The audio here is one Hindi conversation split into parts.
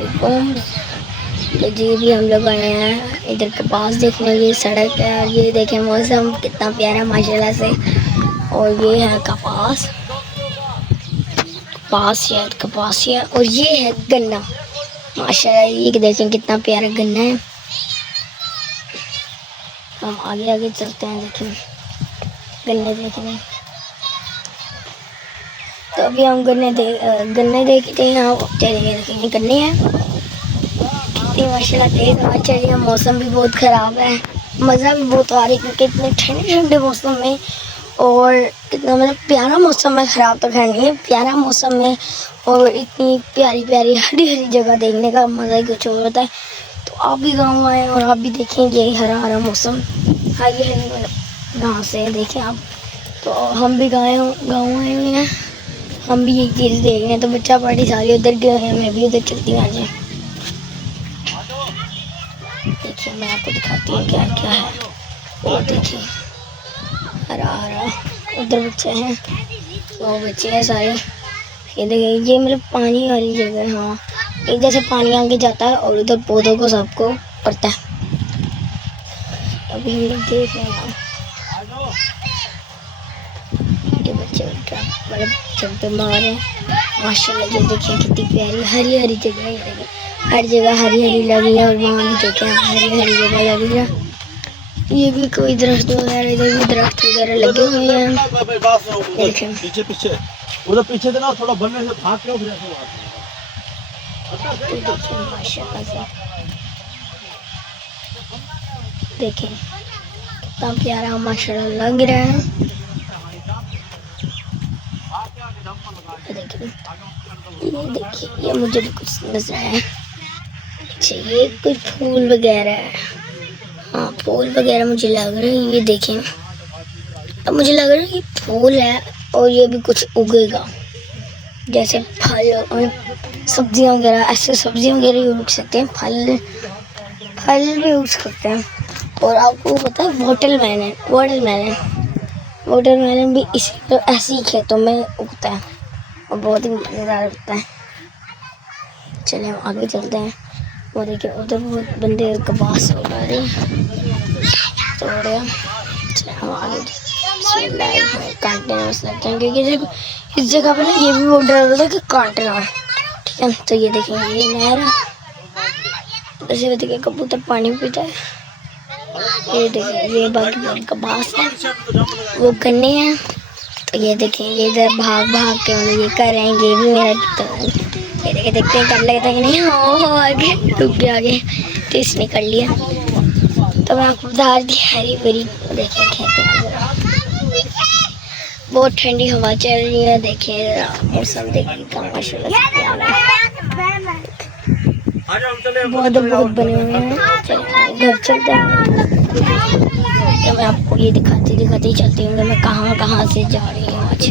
तो जी भी हम लोग आए हैं इधर कपास देखने। ये सड़क है और ये देखें मौसम कितना प्यारा माशाल्लाह से। और ये है कपास, कपास है और ये है गन्ना माशाल्लाह। ये देखें कितना प्यारा गन्ना है। हम आगे आगे चलते हैं, देखें गन्ने देखने। तो अभी हम गन्ने देखते हैं। चलिए देखेंगे गन्ने हैं कितनी माशाल्लाह तेज हवा चल रही है। मौसम भी बहुत ख़राब है, मज़ा भी बहुत आ रही है क्योंकि इतने ठंडे ठंडे मौसम में और कितना मतलब प्यारा मौसम है। ख़राब तो खैर नहीं है, प्यारा मौसम में और इतनी प्यारी प्यारी हरी हरी जगह देखने का मज़ा ही कुछ और होता है। तो आप भी गाँव आए और आप भी देखेंगे हरा हरा मौसम, हरी हरी मतलब घास है देखें आप। तो हम भी गाँव आए हुए हैं, हम भी यही चीज़ देख रहे हैं। तो बच्चा पार्टी सारी उधर गए हैं, मैं भी उधर चलती हूँ। आज देखिए मैं आपको दिखाती हूँ क्या क्या है। वो देखिए हरा हरा, उधर बच्चे हैं, वो बच्चे हैं सारे। ये देखिए ये मतलब पानी वाली जगह है। हाँ, एक जैसे पानी आगे जाता है और उधर पौधों को सबको पड़ता है। अभी हम लोग देख रहे हैं ये बच्चे मतलब चलते मार हैं माशाल्लाह। ये देखिए कितनी प्यारी हरी हरी जगह है। ये देखिए हर जगह हरी हरी लगी है और वहाँ भी देखें हरी हरी जगह लगी है। ये भी कोई दरख्त वगैरह, इधर भी दरख्त वगैरह लगे हुए हैं। देखें पीछे पीछे उधर पीछे देना थोड़ा बनने से भाग के उधर देखिए माशाल्लाह से देखें कितना प्यारा माशाल्लाह लग रहा है। ये देखिए ये मुझे भी कुछ नजर आया। अच्छा ये कोई फूल वगैरह है। हाँ फूल वगैरह मुझे लग रहा है। ये देखें अब मुझे लग रहा है ये फूल है और ये भी कुछ उगेगा जैसे फल और सब्जियां वगैरह। ऐसे सब्जियां वगैरह उग सकते हैं, फल भी उग सकते हैं। और आपको पता है वाटरमेलन भी इसी तो ऐसे ही खेतों में उगता है और बहुत ही मज़ेदार लगता है। चलिए हम आगे चलते हैं। वो देखिए उधर बहुत बंदे कपास उगा रहे हैं, तोड़ रहे हैं। चलिए हम आगे कांटे में लगते हैं क्योंकि इस जगह पर ना ये भी बहुत डर रहा था कि कांटे ना, ठीक है। तो ये देखेंगे ये नहर है, वैसे देखिए कबूतर पानी पीता है। ये देखिए ये बाकी कपास है, वो गन्ने हैं। तो ये देखें ये इधर भाग भाग के मतलब ये कर रहे हैं। ये भी मेरा ये देखे देखते हैं कर लगता है कि नहीं। हो आगे रुक गया आगे तो इसने कर लिया। तो मैं आपको बता रही थी हरी भरी देखिए खेत, बहुत ठंडी हवा चल रही है। देखिए मौसम देखिए कम माशाल्लाह बहुत बने हुए हैं। घर चलते हैं तो मैं आपको ये दिखाती चलती हूँ मैं कहाँ से जा रही हूँ आज।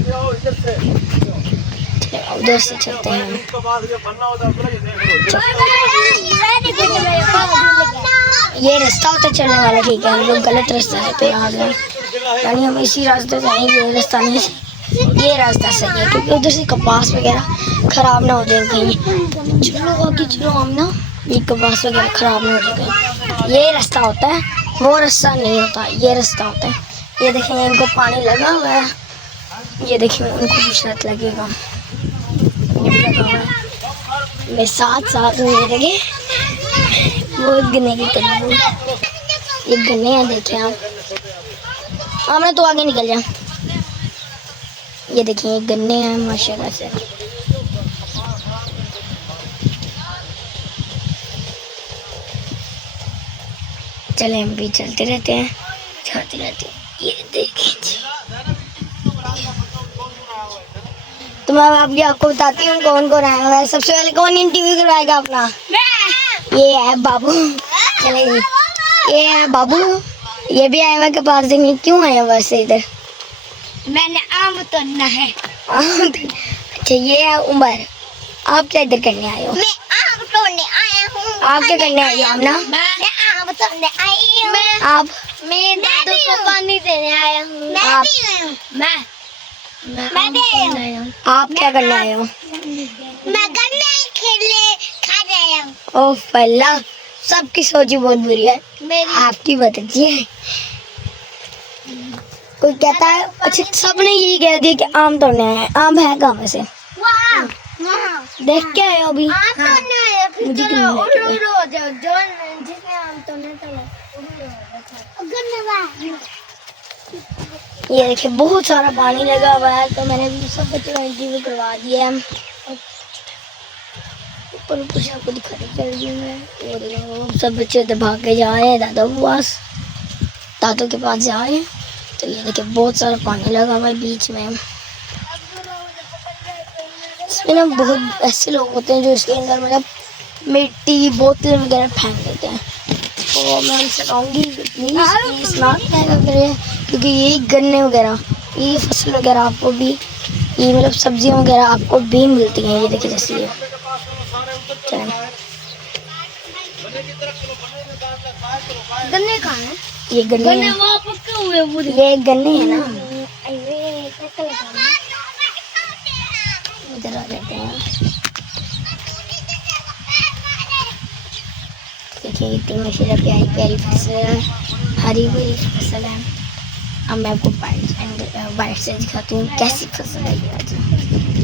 उधर से चलते हैं। ये रास्ता होता चलने वाला, ठीक है। हम लोग गलत रास्ते पे आ गए, यानी हम इसी रास्ते से आएंगे। ये रास्ता नहीं, ये रास्ता सही है क्योंकि उधर से कपास वगैरह ख़राब ना हो जाए कहीं। चलो आगे चलो हम ना, ये कपास वगैरह ख़राब ना हो जाए कहीं। ये रास्ता होता है, वो रास्ता नहीं होता, ये रास्ता होता है। ये देखिए इनको पानी लगा हुआ है, ये देखिए उनको भी शायद लगेगा। ये भी लगा हुआ है मेरे साथ में। ये देखिए बहुत गन्ने की कलम, ये गन्ने हैं देखिए आप। हमने तो आगे निकल जा। ये देखिए ये गन्ने हैं माशाल्लाह से। चले हम भी चलते रहते हैं, जाते रहते हैं। ये देखिए तो मैं आपको बताती हूँ कौन कौन आया हुआ है। सबसे पहले कौन इंटरव्यू करवाएगा अपना? ये है बाबू। चले ये है बाबू, ये भी आया हुआ के पास देखने। क्यों आया हुआ वैसे इधर? मैंने आम तोड़ना है। अच्छा ये है उमर, आप क्या इधर करने आए हो? मैं आम तोड़ने आया हूँ। आप क्या करने आई हो आमना? मैं आम तोड़ने आई हूँ। मैं दादू को पानी देने आया हूँ। मैं आप क्या करने आए हो? गन्ने खेलने खा रहा ओ फैला, सबकी सोच ही बहुत बुरी है, मेरी आपकी बहुत अच्छी है। कोई कहता है, अच्छा सबने यही कह दिया कि आम तोड़ने आए हैं। आम है कहाँ वैसे? वहाँ वहाँ देख के आए हो अभी? आम तोड़ने आया, फिर मुझे चलो क्यों नहीं उड़ लेके उड़ हो जाओ, जो जिसने आम तोड़ने चलो ये देखिए बहुत सारा पानी लगा हुआ है, तो मैंने भी सब बच्चों को एंट्री करवा दिया है। ऊपर ऊपर से आपको दिखाने चल रही है। और देखो, सब बच्चे उधर भाग के जा रहे हैं दादू के पास जा रहे हैं। तो ये देखिए बहुत सारा पानी लगा हुआ है बीच में। इसमें ना बहुत ऐसे लोग होते हैं जो इसके अंदर मतलब मिट्टी बोतल वगैरह फेंक देते हैं। तो मैं उनसे कहूँगी प्लीज़ ना करें, क्योंकि ये गन्ने वगैरह, ये फसल वगैरह आपको भी, ये मतलब सब्जियां वगैरह आपको भी मिलती हैं। ये देखिए जैसे ये चलें। गन्ने कहाँ है? ये गन्ने हैं। वहाँ पक्के हुए पूरे। ये गन्ने हैं ना, इधर आ जाते हैं। देखिए इतनी मशीन प्यारी प्यारी फसल है, हरी भरी फसल है। अब मैं आपको बाइट से दिखाती हूँ कैसी फसल है ये। आज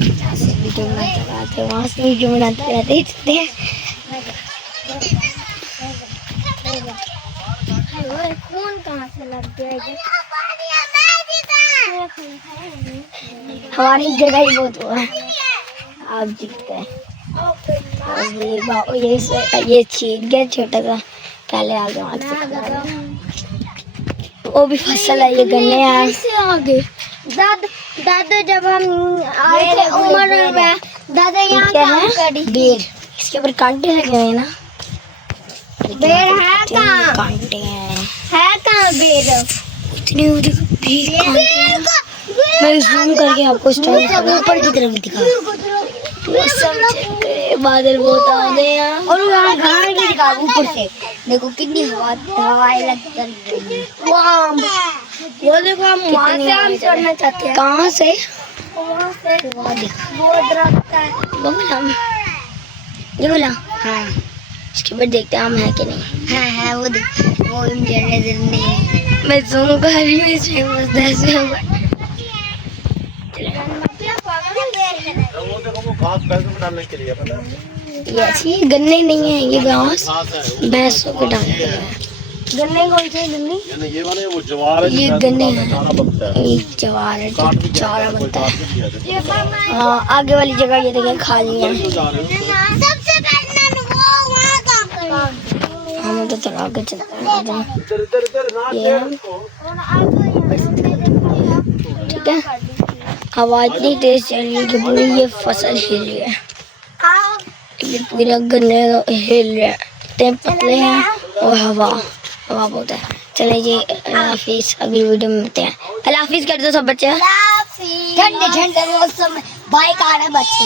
यहाँ से वीडियो बनाते रहते हैं, वहाँ से वीडियो बनाते रहते हैं। खून कहाँ से लग गया? हमारी जगह ही बहुत हुआ है, आप जीतते हैं। और ये छीट गया छोटा सा, पहले आगे वो भी फसल है, ये गन्ने हैं। आगे दादा जब हम आए थे उम्र में, दादा यहाँ काम करी। बेर, इसके ऊपर कांटे लगे हुए हैं ना। बेर है कहाँ? कांटे हैं, है कहाँ बेर? इतने बेर कांटे हैं। मैं जूम करके आपको स्टाइल ऊपर की तरफ दिखा। मौसम चेक करे, बादल बहुत आ गए हैं। और यहाँ घर भी दिखा ऊपर से, देखो कितनी हवाएं लगती हैं। वाह, वो देखो हम वहाँ से आम चढ़ना चाहते हैं। कहाँ से? वहाँ से वो देखो, वो दरख्त है। वो बोला, ये बोला हाँ। इसके ऊपर देखते हैं आम है कि नहीं। है वो देख, वो नजर नहीं। मैं जूम कर रही हूँ इसमें, बस 10 मिनट। वो देखो वो घास भैंसों को डालने के लिए पता है? ये अच्छी गन्ने नहीं है, ये घास घास है भैंसों को डालते हैं। गन्ने कौन से गन्ने? यानी ये वाले वो ज्वार है, ये जो गन्ने भैंसों का चारा बनता है। ये जवार है, काट भी दिया चारा है, कोई बनता काट है। भी दिया है। हाँ, आगे वाली जगह ये देखिए खाली है। क्यों जा रहे हो? सबसे पहले वो वहाँ काम करें। हम तो चला के चलते हैं। इधर इधर इधर ना ये चल इसको। ठीक है, हवा इतनी तेज चल रही है कि पूरी ये फसल हिल रही है। ये पूरा गन्ने हिल रहा है, इतने पतले हैं और हवा बहुत है। चले जी, अल्लाह हाफिज, अगली वीडियो में मिलते हैं। अल्लाह हाफिज कर दो सब बच्चे। ठंडे ठंडे मौसम में बाइक आ रहा है बच्चे।